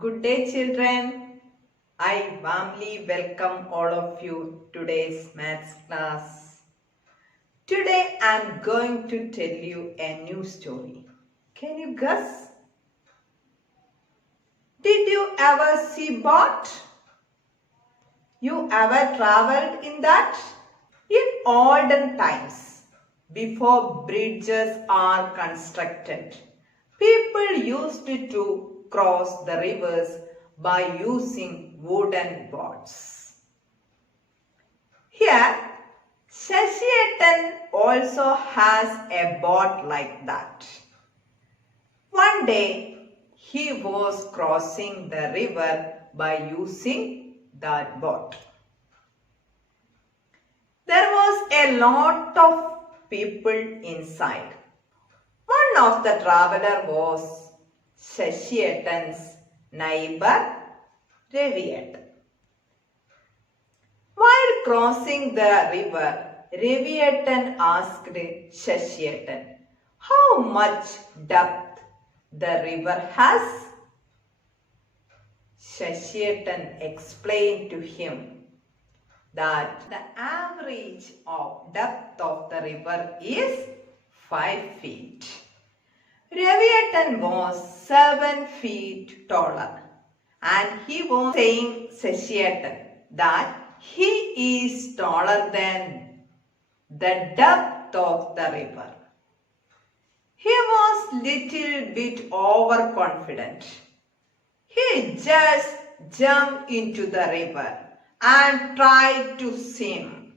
Good day, children. I warmly welcome all of you today's maths class. Today I am going to tell you a new story. Can you guess? Did you ever see boat? You ever traveled in that? In olden times, before bridges are constructed, people used to cross the rivers by using wooden boats. Here, Shashietan also has a boat like that. One day, he was crossing the river by using that boat. There was a lot of people inside. One of the traveler was Shashietan's neighbor Raviyetan. While crossing the river, Raviyetan asked Shashietan how much depth the river has. Shashietan explained to him that the average of depth of the river is 5 feet. Raviyetan was 7 feet taller, and he was saying Shashietan that he is taller than the depth of the river. He was little bit overconfident. He just jumped into the river and tried to swim.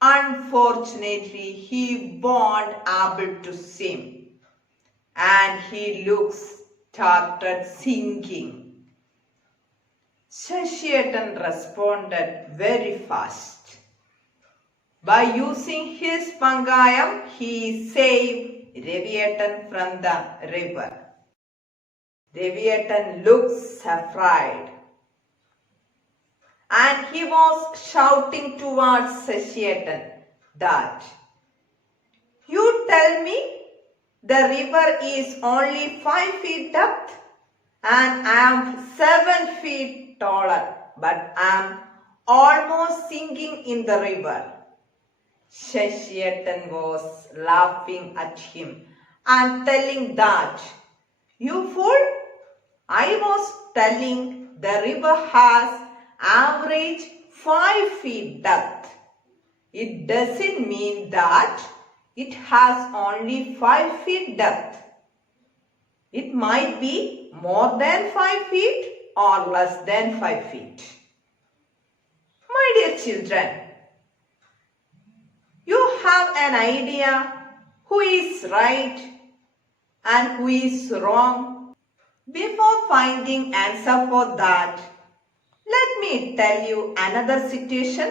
Unfortunately, he wasn't able to swim, and his looks started sinking. Shashietan responded very fast. By using his pangayam, he saved Raviyetan from the river. Raviyetan looked afraid, and he was shouting towards Shashietan that, "You tell me the river is only 5 feet depth and I am 7 feet taller, but I am almost sinking in the river." Shashietan was laughing at him and telling that, "You fool, I was telling the river has average 5 feet depth. It doesn't mean that it has only 5 feet depth. It might be more than 5 feet or less than 5 feet. My dear children, you have an idea who is right and who is wrong. Before finding answer for that, let me tell you another situation.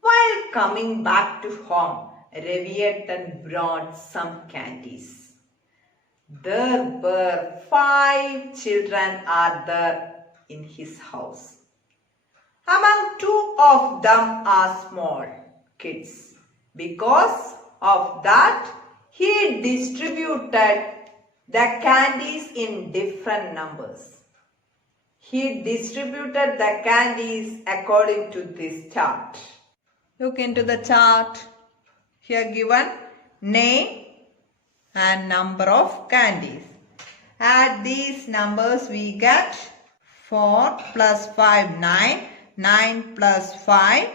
While coming back to home, Raviyetan brought some candies. There were 5 children are there in his house. Among 2 of them are small kids. Because of that, he distributed the candies in different numbers. He distributed the candies according to this chart. Look into the chart. Here given name and number of candies. Add these numbers, we get 4 plus 5, 9. 9 plus 5,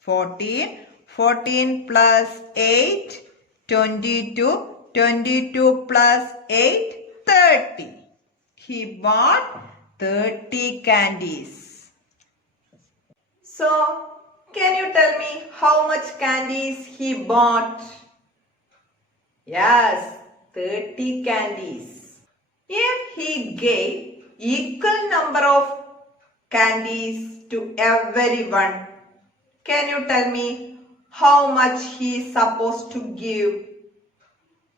14. 14 plus 8, 22. 22 plus 8, 30. He bought 30 candies. So, can you tell me how much candies he bought? Yes, 30 candies. If he gave equal number of candies to everyone, can you tell me how much he is supposed to give?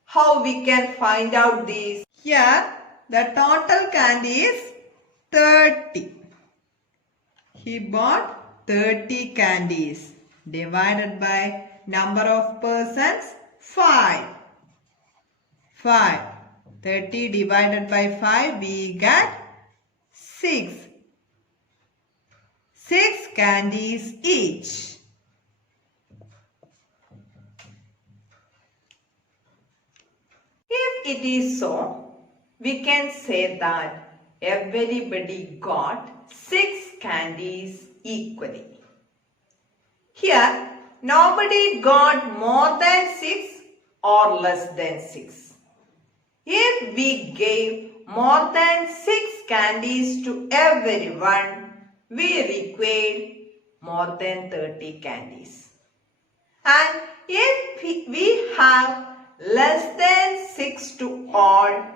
How we can find out this? Here, the total candy is 30. He bought 30 candies. Divided by number of persons, 5. 5. 30 divided by 5, we get 6. 6 candies each. If it is so, we can say that everybody got 6 candies equally. Here, nobody got more than 6 or less than 6. If we gave more than 6 candies to everyone, we required more than 30 candies. And if we have less than 6 to all,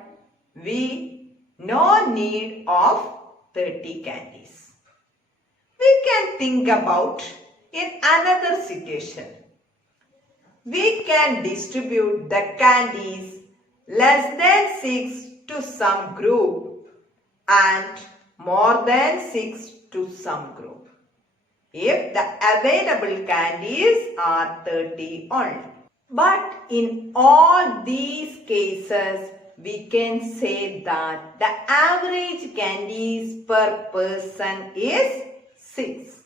we no need of 30 candies. We can think about in another situation. We can distribute the candies less than 6 to some group and more than 6 to some group, if the available candies are 30 only. But in all these cases, we can say that the average candies per person is 6.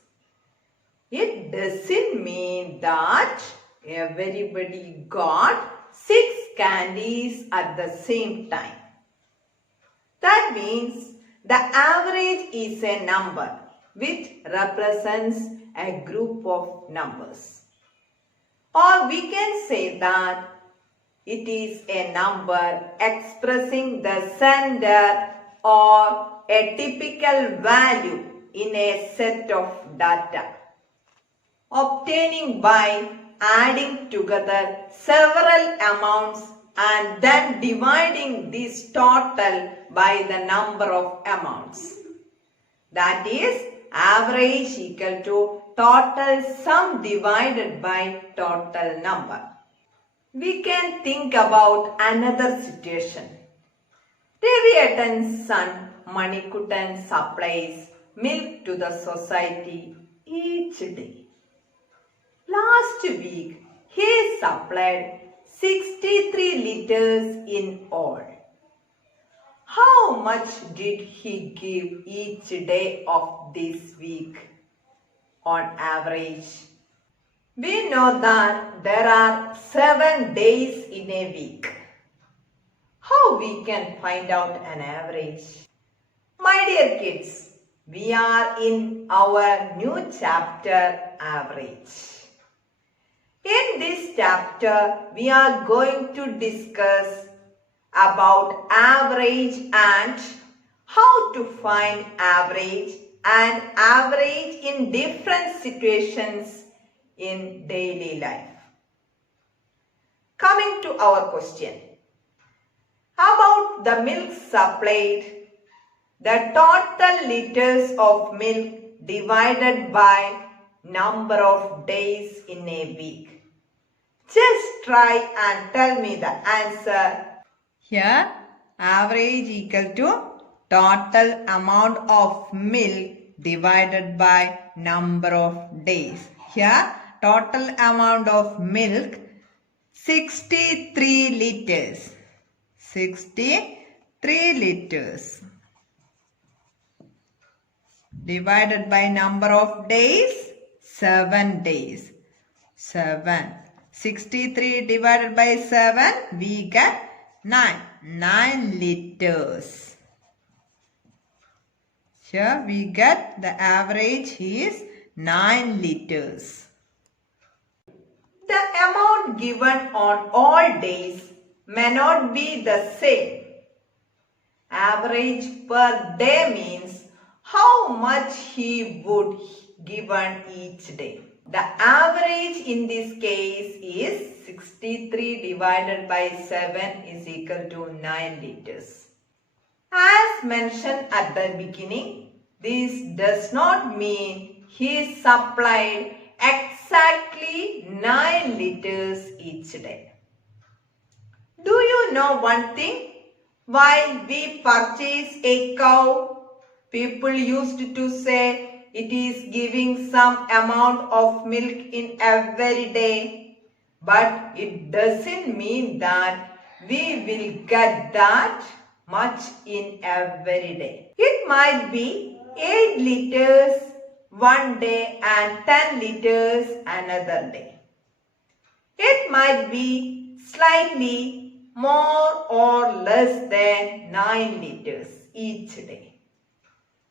It doesn't mean that everybody got 6 candies at the same time. That means the average is a number which represents a group of numbers. Or we can say that it is a number expressing the center or a typical value in a set of data, obtaining by adding together several amounts and then dividing this total by the number of amounts. That is average equal to total sum divided by total number. We can think about another situation. Raviatan's son Manikuttan supplies milk to the society each day. Last week, he supplied 63 liters in all. How much did he give each day of this week on average? We know that there are 7 days in a week. How we can find out an average? My dear kids, we are in our new chapter, average. In this chapter, we are going to discuss about average and how to find average and average in different situations in daily life. Coming to our question. About the milk supplied, the total liters of milk divided by number of days in a week. Just try and tell me the answer. Here, average equal to total amount of milk divided by number of days. Here, total amount of milk 63 liters. 63 liters. Divided by number of days, 7 days. 7. 63 divided by 7, we get 9. 9 liters. Here we get the average is 9 liters. The amount given on all days may not be the same. Average per day means how much he would given each day. The average in this case is 63 divided by 7 is equal to 9 liters. As mentioned at the beginning, this does not mean he supplied exactly 9 liters each day. Do you know one thing? While we purchase a cow, people used to say it is giving some amount of milk in every day. But it doesn't mean that we will get that much in every day. It might be 8 liters one day and 10 liters another day. It might be slightly more or less than 9 liters each day.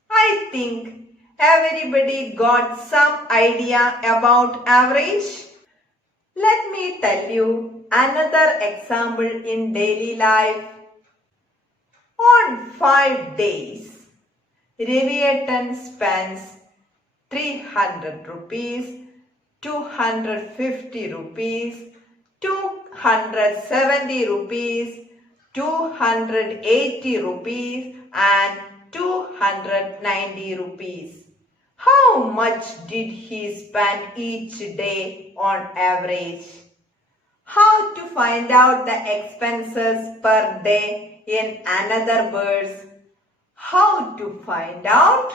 I think everybody got some idea about average. Let me tell you another example in daily life. On 5 days, Raviatan spends 300 rupees, 250 rupees, 270 rupees, 280 rupees and 290 rupees. How much did he spend each day on average? How to find out the expenses per day in another words? How to find out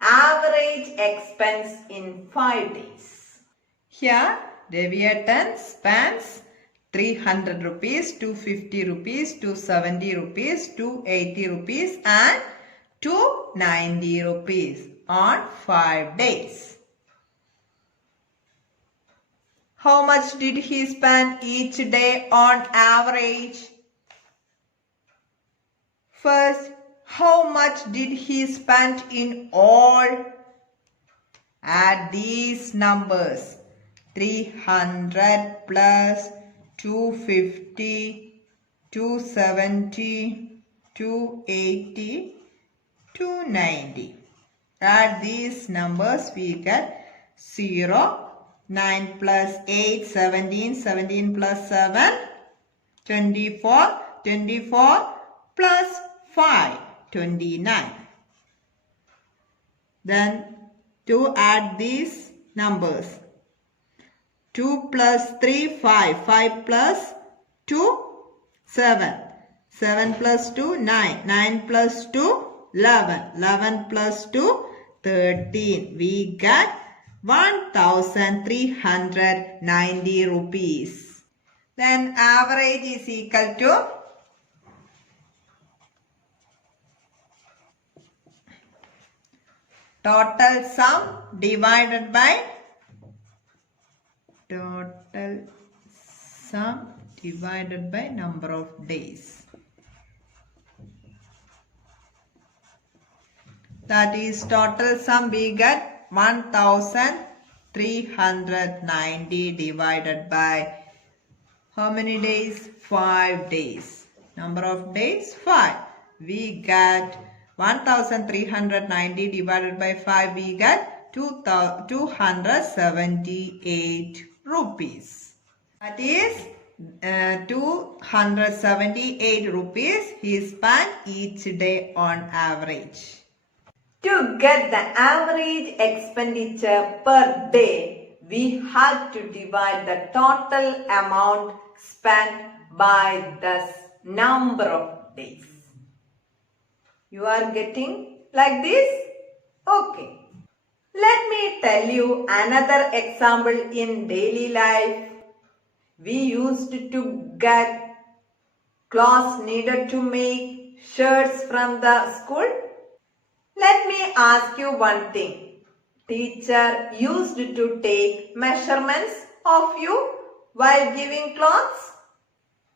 average expense in 5 days? Here, Raviatan spends 300 rupees, 250 rupees, 270 rupees, 280 rupees and 290 rupees on 5 days. How much did he spend each day on average? First, how much did he spend in all? Add these numbers. 300 plus 250, 270, 280, 290. Add these numbers, we get 0. 9 plus 8, 17, 17 plus 7, 24, 24 plus 5, 29. Then to add these numbers, 2 plus 3, 5, 5 plus 2, 7, 7 plus 2, 9, 9 plus 2, 11, 11 plus 2, 13. We get 1390 rupees. Then average is equal to total sum divided by number of days. That is total sum we get 1390 divided by how many days? 5 days. Number of days? 5. We get 1390 divided by 5. We get 278 rupees. That is 278 rupees he spent each day on average. To get the average expenditure per day, we had to divide the total amount spent by the number of days. You are getting like this? Okay. Let me tell you another example in daily life. We used to get clothes needed to make shirts from the school. Let me ask you one thing. Teacher used to take measurements of you while giving clothes?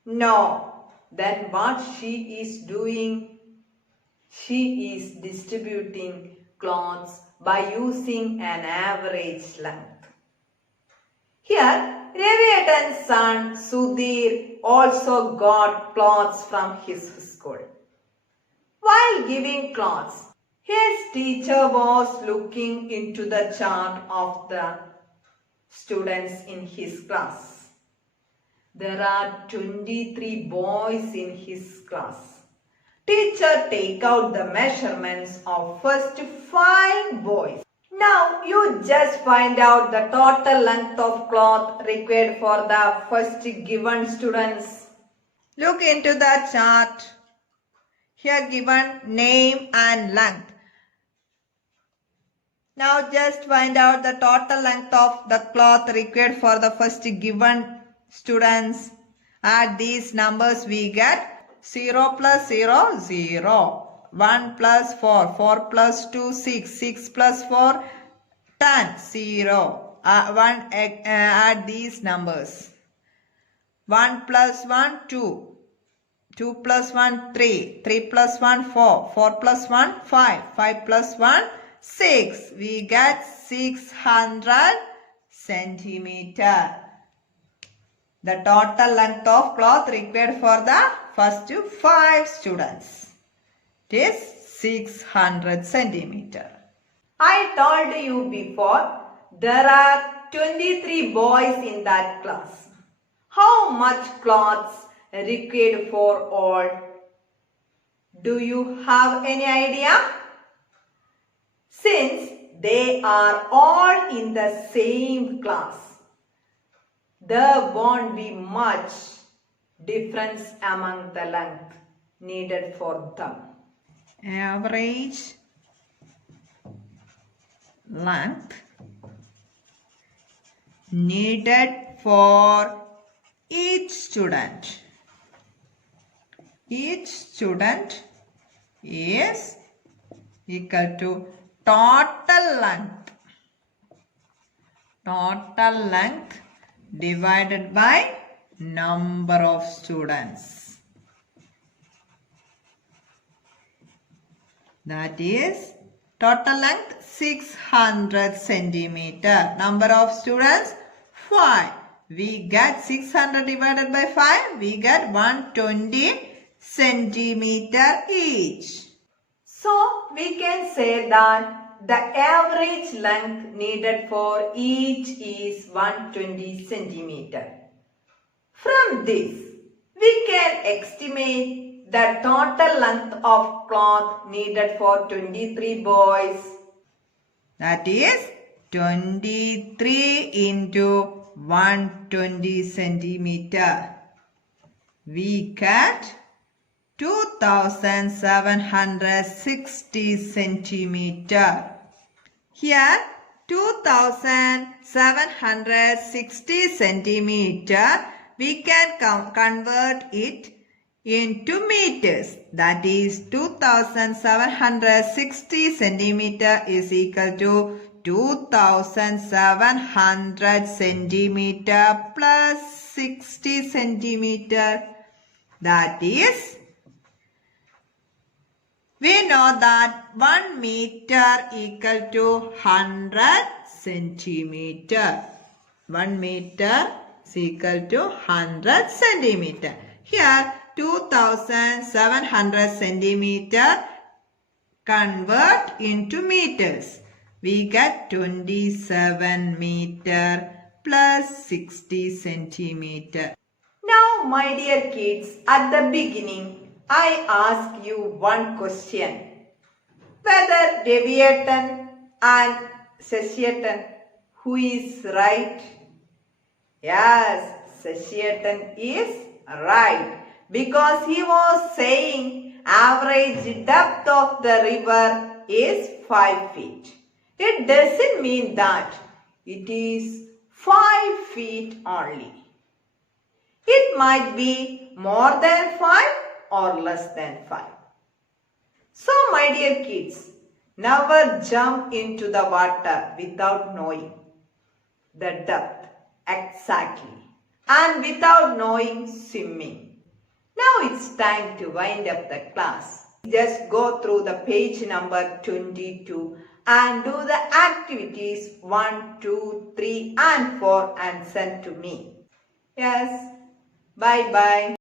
No. Then what she is doing? She is distributing clothes by using an average length. Here, Raviatan's son Sudhir also got clothes from his school. While giving clothes, his teacher was looking into the chart of the students in his class. There are 23 boys in his class. Teacher take out the measurements of first 5 boys. Now you just find out the total length of cloth required for the first given students. Look into the chart. Here given name and length. Now just find out the total length of the cloth required for the first given students. Add these numbers, we get 0 plus 0, 0. 1 plus 4, 4 plus 2, 6. 6 plus 4, 10, 0. Add these numbers. 1 plus 1, 2. 2 plus 1, 3. 3 plus 1, 4. 4 plus 1, 5. 5 plus 1, 6. We get 600 centimeter. The total length of cloth required for the first 5 students. It is 600 centimeter. I told you before, there are 23 boys in that class. How much cloths required for all? Do you have any idea? Since they are all in the same class, there won't be much difference among the length needed for them. Average length needed for each student. Each student is equal to total length. Total length divided by number of students. That is total length 600 centimeter. Number of students 5. We get 600 divided by 5. We get 120 centimeter each. So we can say that the average length needed for each is 120 centimeter. From this, we can estimate the total length of cloth needed for 23 boys. That is 23 into 120 centimeter. We get 2760 centimeter. Here 2760 centimeter, we can convert it into meters. That is 2760 centimeter is equal to 2700 centimeter plus 60 centimeter. That is, we know that 1 meter equal to 100 centimeter. 1 meter is equal to 100 centimeter. Here 2700 centimeter convert into meters. We get 27 meter plus 60 centimeter. Now, my dear kids, at the beginning, I ask you one question. Whether deviaton and sesquiaton, who is right? Yes, sesquiaton is right. Because he was saying average depth of the river is 5 feet. It doesn't mean that it is 5 feet only. It might be more than 5 or less than 5. So my dear kids, never jump into the water without knowing the depth exactly and without knowing swimming. Now it's time to wind up the class. Just go through the page number 22 and do the activities 1, 2, 3 and 4 and send to me. Yes. Bye-bye.